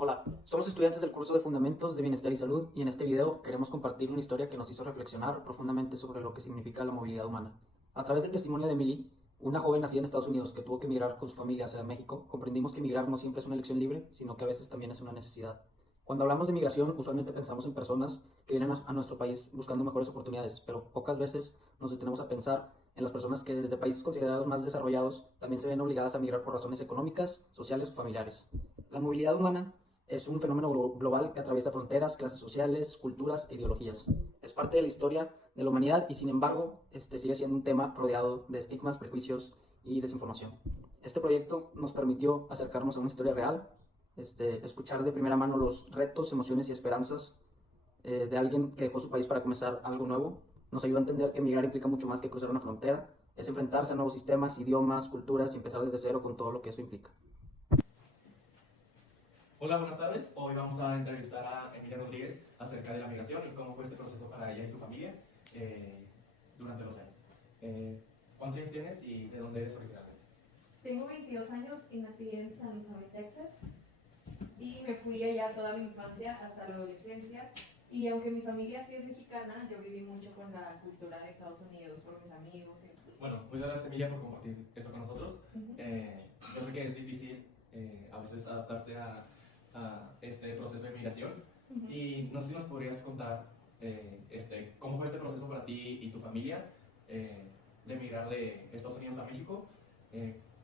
Hola, somos estudiantes del curso de Fundamentos de Bienestar y Salud y en este video queremos compartir una historia que nos hizo reflexionar profundamente sobre lo que significa la movilidad humana. A través del testimonio de Emily, una joven nacida en Estados Unidos que tuvo que emigrar con su familia hacia México, comprendimos que emigrar no siempre es una elección libre, sino que a veces también es una necesidad. Cuando hablamos de migración, usualmente pensamos en personas que vienen a nuestro país buscando mejores oportunidades, pero pocas veces nos detenemos a pensar en las personas que desde países considerados más desarrollados también se ven obligadas a migrar por razones económicas, sociales o familiares. La movilidad humana es un fenómeno global que atraviesa fronteras, clases sociales, culturas e ideologías. Es parte de la historia de la humanidad y sin embargo sigue siendo un tema rodeado de estigmas, prejuicios y desinformación. Este proyecto nos permitió acercarnos a una historia real, escuchar de primera mano los retos, emociones y esperanzas de alguien que dejó su país para comenzar algo nuevo. Nos ayuda a entender que emigrar implica mucho más que cruzar una frontera, es enfrentarse a nuevos sistemas, idiomas, culturas y empezar desde cero con todo lo que eso implica. Hola, buenas tardes. Hoy vamos a entrevistar a Emilia Rodríguez acerca de la migración y cómo fue este proceso para ella y su familia durante los años. ¿Cuántos años tienes y de dónde eres originalmente? Tengo 22 años y nací en San Antonio, Texas. Y me fui allá toda mi infancia hasta la adolescencia. Y aunque mi familia sí es mexicana, yo viví mucho con la cultura de Estados Unidos por mis amigos. Bueno, muchas gracias, Emilia, por compartir esto con nosotros. Uh-huh. Yo sé que es difícil a veces adaptarse a este proceso de migración. Uh-huh. Y no sé si nos podrías contar cómo fue este proceso para ti y tu familia de emigrar de Estados Unidos a México,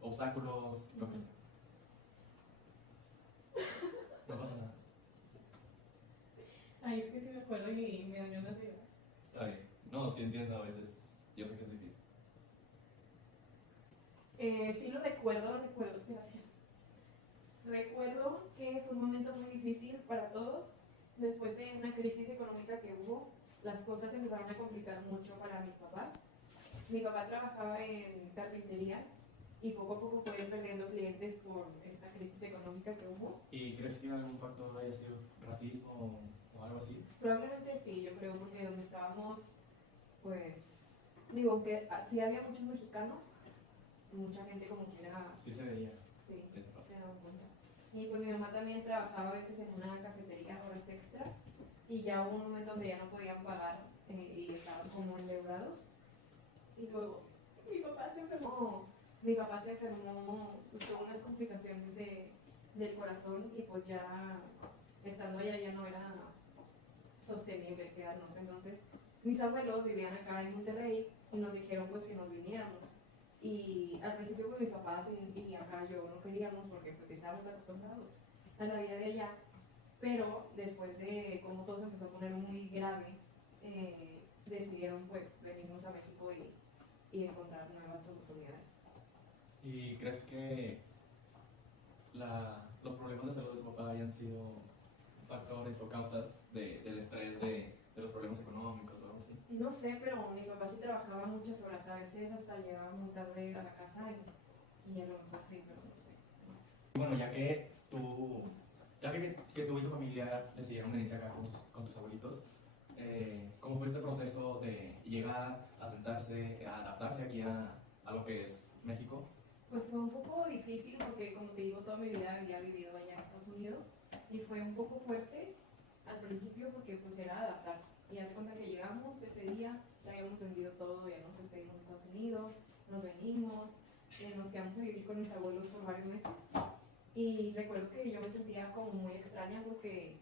obstáculos, lo que sea. No pasa nada. Ay, es que sí me acuerdo y me dañó las ideas. Está bien. No, sí entiendo, a veces yo sé que es difícil. Sí lo recuerdo, gracias. Recuerdo que fue un momento muy difícil para todos. Después de una crisis económica que hubo, las cosas empezaron a complicar mucho para mis papás. Mi papá trabajaba en carpintería y poco a poco fue perdiendo clientes por esta crisis económica que hubo. ¿Y crees que algún factor haya sido racismo o algo así? Probablemente sí, yo creo, porque donde estábamos, pues, digo que sí había muchos mexicanos, mucha gente como que era... Sí se veía. Sí, se daban cuenta. Y pues mi mamá también trabajaba a veces en una cafetería, horas extra, y ya hubo un momento donde ya no podían pagar y estaban como endeudados. Y luego mi papá se enfermó, pues, tuvo unas complicaciones del corazón y pues ya estando allá ya no era sostenible quedarnos. Entonces mis abuelos vivían acá en Monterrey y nos dijeron pues que nos viniéramos. Y al principio pues mis papás y acá yo no queríamos porque pues estábamos acostumbrados a la vida de allá, pero después de cómo todo se empezó a poner muy grave, decidieron pues venirnos a México y encontrar nuevas oportunidades. ¿Y crees que los problemas de salud de tu papá hayan sido factores o causas del estrés de los problemas económicos o algo así? No sé, pero mi papá sí trabajaba muchas horas, a veces hasta llegaba muy tarde a la casa y a lo mejor sí, pero no sé. Bueno, que tú y tu familia decidieron venirse acá con tus abuelitos, ¿cómo fue este proceso de llegar a sentarse, a adaptarse aquí a lo que es México? Pues fue un poco difícil porque, como te digo, toda mi vida había vivido allá en Estados Unidos y fue un poco fuerte al principio porque pues era adaptarse. Y haz cuenta que llegamos ese día, ya habíamos vendido todo, ya nos despedimos de Estados Unidos, nos venimos, nos quedamos a vivir con mis abuelos por varios meses. Y recuerdo que yo me sentía como muy extraña porque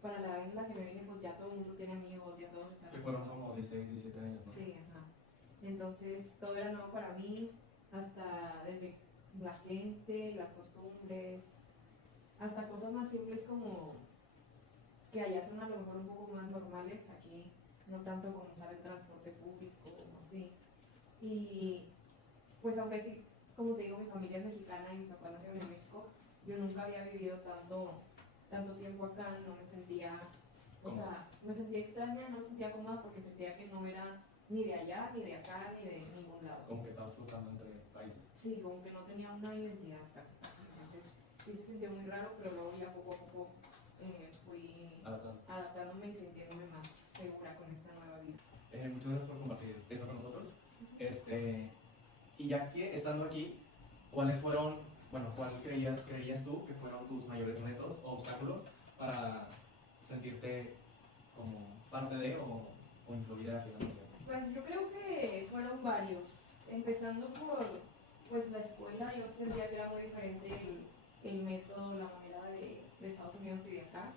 para la edad en la que me vine pues ya todo el mundo tiene amigos, ya todos están... Que fueron como 16, 17 años, ¿no? Sí, ajá. Entonces todo era nuevo para mí, hasta desde la gente, las costumbres, hasta cosas más simples como que allá son a lo mejor un poco más normales, aquí no tanto como usar el transporte público o así. Y pues aunque sí, como te digo, mi familia es mexicana y mis papás nacieron en México, yo nunca había vivido tanto tiempo acá, no me sentía, me sentía extraña, no me sentía cómoda porque sentía que no era ni de allá, ni de acá, ni de ningún lado. Como que estabas flotando entre países. Sí, como que no tenía una identidad casi. Entonces sí se sintió muy raro, pero luego ya poco a poco fui adaptándome y sintiéndome más segura con esta nueva vida. Muchas gracias por compartir esto con nosotros. Y ya que estando aquí, ¿cuáles fueron bueno, ¿cuál creerías tú que fueron tus mayores retos o obstáculos para sentirte como parte de o incluida aquí en la nación? Pues yo creo que fueron varios, empezando por pues la escuela. Yo sentía que era muy diferente el método, la manera de Estados Unidos y de acá.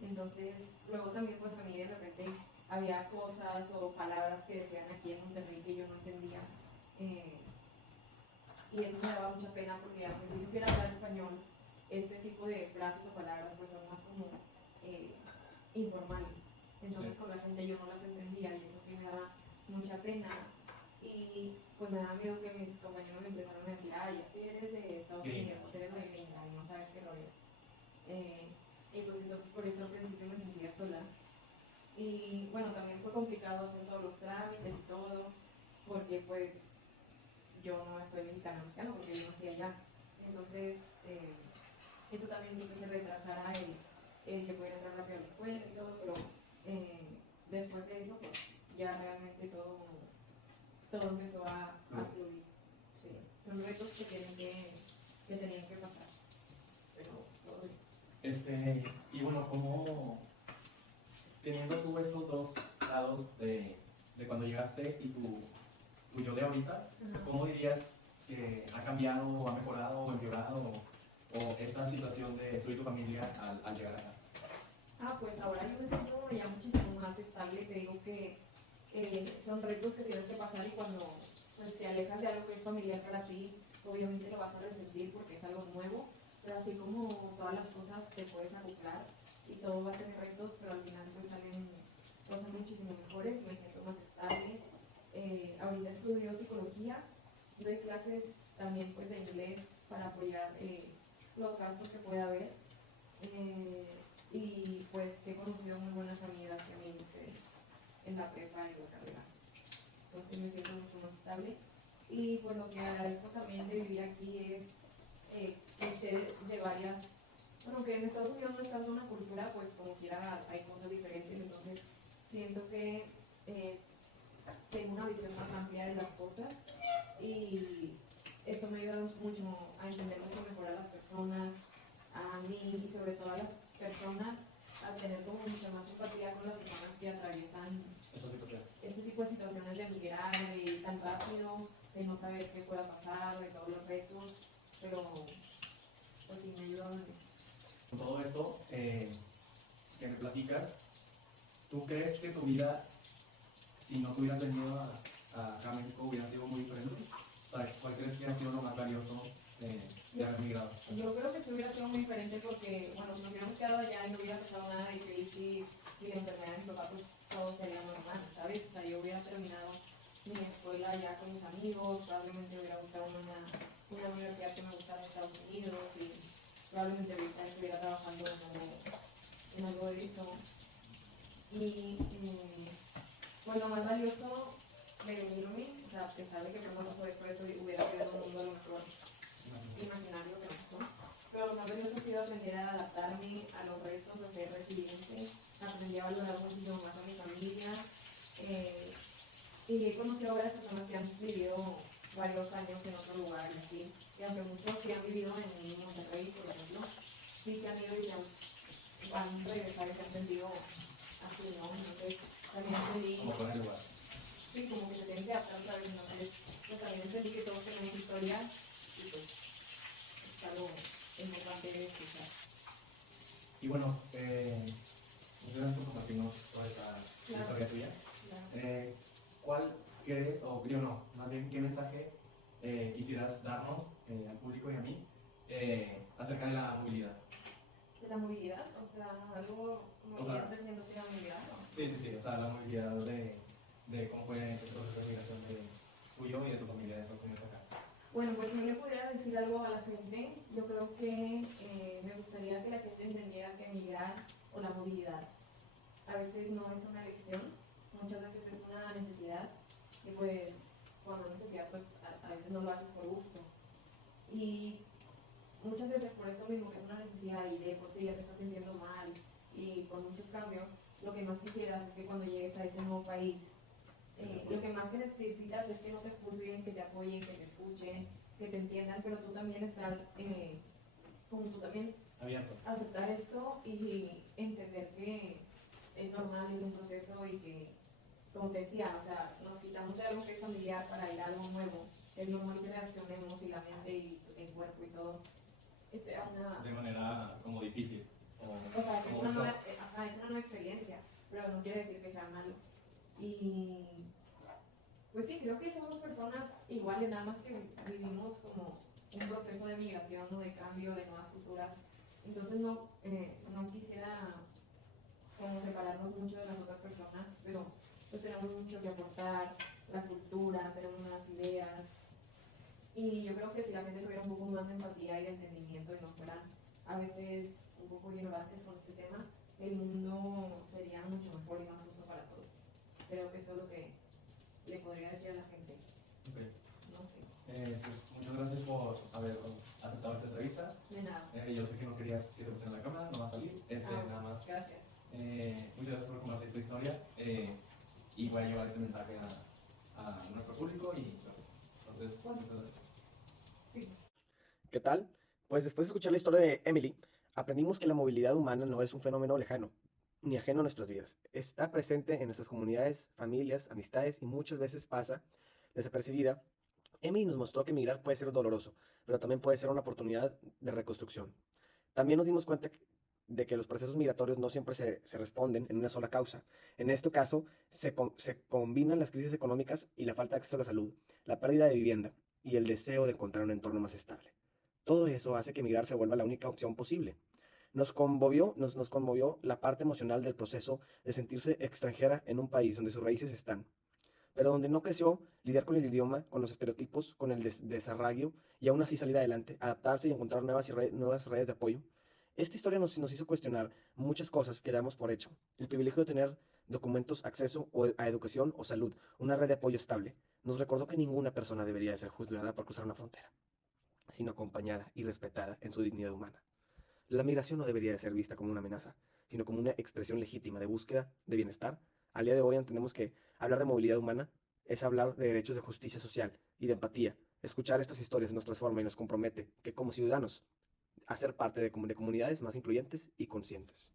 Entonces, luego también pues a mí de repente había cosas o palabras que decían aquí en Monterrey que yo no entendía. Y eso me daba mucha pena porque al principio que era hablar español, este tipo de frases o palabras pues son más como informales. Entonces Sí. con la gente yo no las entendía y eso sí me daba mucha pena. Y pues me daba miedo que mis compañeros me empezaron a decir, ay, ya que eres de Estados Gringa. Unidos, eres de gringa y no sabes qué rollo. Y pues entonces por eso al principio me sentía sola. Y bueno, también fue complicado hacer todos los trámites y todo, porque pues yo no soy mexicana, porque yo nací allá. Entonces, eso también hizo que se retrasara el que pudiera entrar rápido a la escuela y todo, pero después de eso, pues ya realmente todo empezó a fluir. Sí, son retos que tenían que pasar, pero todo bien. Y bueno, ¿cómo, teniendo tú estos dos lados de cuando llegaste y tu yo de ahorita, ¿cómo dirías que ha cambiado o ha mejorado o empeorado o esta situación de tú y tu familia al llegar acá? Pues ahora yo me siento como ya muchísimo más estable. Te digo que son retos que tienes que pasar y cuando pues, te alejas de algo que es familiar para ti, obviamente lo vas a resentir porque es algo nuevo, pero así como todas las cosas te puedes acoplar y todo va a tener retos, pero al final pues salen cosas muchísimo mejores, me siento más estable. Ahorita estudio psicología, doy clases también pues de inglés para apoyar los gastos que pueda haber. Y pues he conocido muy buenas amigas y amigos en la prepa y en la carrera. Entonces me siento mucho más estable. Y pues lo que agradezco también de vivir aquí es que sé de varias, bueno, que en Estados Unidos no es tanto una cultura, pues como quiera hay cosas diferentes, entonces siento que tengo una visión más amplia de las cosas y esto me ayuda mucho a entender mucho mejor a las personas, a mí y sobre todo a las personas, a tener como mucha más empatía con las personas que atraviesan este tipo de situaciones de migrar, de ir tan rápido, de no saber qué pueda pasar, de todos los retos, pero pues sí me ayuda mucho. Con todo esto que me platicas, ¿tú crees que tu vida, si no te hubieras venido a México, hubiera sido muy diferente? ¿Cuál crees que ha sido lo más valioso de haber migrado? Yo creo que sí hubiera sido muy diferente porque, bueno, si nos hubiéramos quedado allá y no hubiera pasado nada de crisis y de enfermedades, pues todo sería normal, ¿sabes? O sea, yo hubiera terminado mi escuela ya con mis amigos, probablemente hubiera buscado una universidad que me gustara en Estados Unidos y probablemente ahorita estuviera trabajando en algo de eso. Y pues lo más valioso de venirme, o sea, a pesar de que no pasó después, hubiera sido un mundo a lo mejor imaginario que no pasó. Pero lo más valioso ha sido aprender a adaptarme a los retos, a ser resiliente, aprendí a valorar muchísimo más a mi familia. Y he conocido a varias personas que han vivido varios años en otro lugar y así. Y aunque muchos que han vivido en Monterrey, por ejemplo, sí se han ido y van a regresar y se han sentido así, ¿no? Entonces, también aprendí, Como fuera el lugar. sí, como que se tienen que adaptar otra vez. Entonces, pues también entendí que todos tenemos historias y pues es algo importante de escuchar. Y bueno, muchas gracias por compartirnos toda esa historia tuya. Claro. ¿Cuál crees, o yo no, más bien qué mensaje quisieras darnos al público y a mí acerca de la movilidad? De la movilidad, o sea, algo como O sea, ya aprendiendo la movilidad, ¿no? Sí, o sea, la movilidad de cómo fue el proceso de migración de tuyo y de tu familia de Estados Unidos acá. Bueno, pues si yo le pudiera decir algo a la gente, yo creo que me gustaría que la gente entendiera que emigrar o la movilidad a veces no es una elección, muchas veces es una necesidad y pues cuando es necesidad pues a veces no lo haces por gusto. Y muchas veces por eso mismo que es una necesidad y de por sí ya te estás sintiendo mal y con muchos cambios, lo que más quisieras es que cuando llegues a ese nuevo país, lo que más que necesitas es que no te juzguen, que te apoyen, que te escuchen, que te entiendan, pero tú también estar, como tú también Abierto. aceptar esto y entender que es normal, es un proceso y que, como te decía, o sea, nos quitamos de algo que es familiar para ir a algo nuevo. Es normal que reaccionemos y la mente y el cuerpo y todo. Sea una, De manera como difícil. o sea, que es como una, un nueva, shock. es una nueva experiencia, pero no quiere decir que sea malo. Y pues sí, creo que somos personas iguales, nada más que vivimos como un proceso de migración o de cambio de nuevas culturas. Entonces no quisiera como separarnos mucho de las otras personas, pero pues tenemos mucho que aportar, la cultura, tenemos nuevas ideas. Y yo creo que si la gente tuviera un poco más de empatía y de entendimiento y no fueran a veces un poco ignorantes con este tema, el mundo sería mucho mejor y más justo para todos. Creo que eso es lo que le podría decir a la gente. Ok. No sé. Pues muchas gracias por haber aceptado esta entrevista. De nada. Yo sé que no querías que te pusieran la cámara, no va a salir. Nada más. Gracias. Muchas gracias por compartir tu historia. Y voy a llevar este mensaje a nuestro público. Y pues, entonces, muchas gracias. Sí. ¿Qué tal? Pues después de escuchar la historia de Emily, aprendimos que la movilidad humana no es un fenómeno lejano, ni ajeno a nuestras vidas. Está presente en nuestras comunidades, familias, amistades y muchas veces pasa desapercibida. Emily nos mostró que emigrar puede ser doloroso, pero también puede ser una oportunidad de reconstrucción. También nos dimos cuenta de que los procesos migratorios no siempre se responden en una sola causa. En este caso, se combinan las crisis económicas y la falta de acceso a la salud, la pérdida de vivienda y el deseo de encontrar un entorno más estable. Todo eso hace que emigrar se vuelva la única opción posible. Nos conmovió la parte emocional del proceso de sentirse extranjera en un país donde sus raíces están, pero donde no creció, lidiar con el idioma, con los estereotipos, con el desarraigo y aún así salir adelante, adaptarse y encontrar nuevas redes de apoyo. Esta historia nos hizo cuestionar muchas cosas que damos por hecho. El privilegio de tener documentos, acceso a educación o salud, una red de apoyo estable. Nos recordó que ninguna persona debería de ser juzgada por cruzar una frontera, sino acompañada y respetada en su dignidad humana. La migración no debería de ser vista como una amenaza, sino como una expresión legítima de búsqueda de bienestar. Al día de hoy entendemos que hablar de movilidad humana es hablar de derechos de justicia social y de empatía. Escuchar estas historias nos transforma y nos compromete que como ciudadanos a ser parte de comunidades más incluyentes y conscientes.